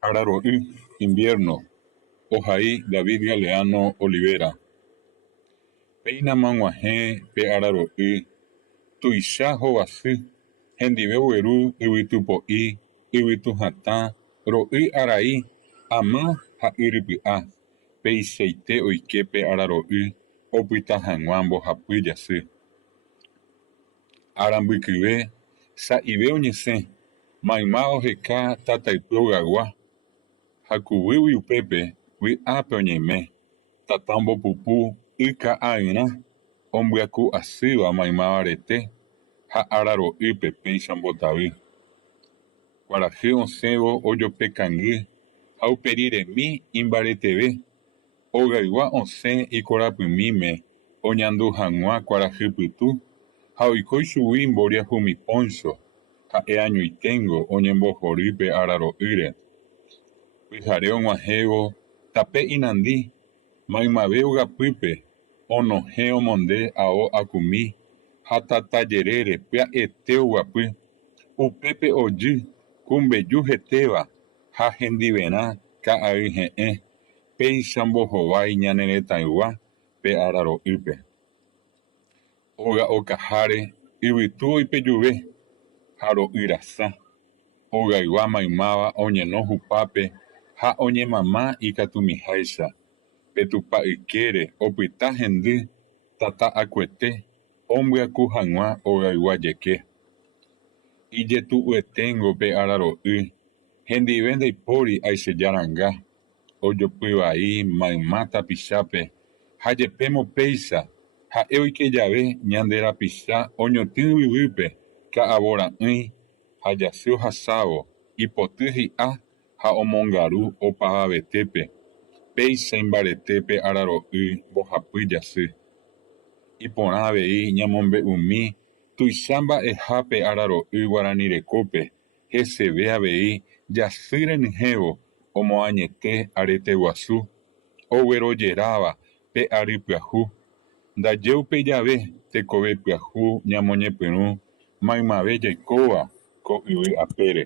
Araro'y, invierno. Ohai David Galeano Olivera. Péinama og̃uahẽ pe araro'y, tuicha hovasy, hendive gueru yvytupo'i, yvytu hatã, ro'y arai, ama ha yrypy'a, peichaite oike pe araro'y opyta hag̃ua mbohapy jasy. Arambykyve, sa'ive oñesẽ, mayma oheka tataypy ogagua, ha kuvýgui upépe vy'ápe oñeime, tata ombopupu yka'ayrã ombyaku asýva maymáva rete ha araro'ýpe péicha mbotavy. Kuarahy osẽvo ojopekangy ha uperiremi imbareteve, ogaygua osẽ ikorapymíme oñandu hag̃ua kuarahy pytu ha oiko ichugui mboriahumi Poncho ha'e añoiténgo oñembohory pe araro'ýre. Pyhare og̃uahẽvo tape inandi, maymave ogapýpe onohẽ omonde ao akumi ha tata jerére pya'ete oguapy, upépe ojy kumbeju hetéva ha hendiverã ka'ay he'ẽ, péicha mbohovái ñane retãygua pe araro'ýpe. Óga okaháre yvytu oipejuve ha ro'yrasa, ogaygua maymáva oñeno hupápe ha oñemama ikatumiháicha. Petupa ykére opyta hendy tata akuete ombyaku hag̃ua ogaygua jeke. Ijetu'ueténgo pe araro'y, hendive ndaipóri aichejaranga, ojopy vai mayma tapichápe ha jepémo péicha ha'e oike jave ñande rapicha oñotỹ yvýpe ka'avora'ỹi ha jasy ohasávo, ipoty hi'a ha omongaru opavavetépe, péicha imbarete pe araro'y mbohapy jasy. Iporã avei ñamombe'umi tuicha mba'eha pe araro'y Guarani rekópe heseve avei jasy renyhẽvo omoañete arete guasu, oguerojeráva pe ary pyahu, ndaje upe jave tekove pyahu ñamoñepyrũ maymave jaikóva ko yvy apére.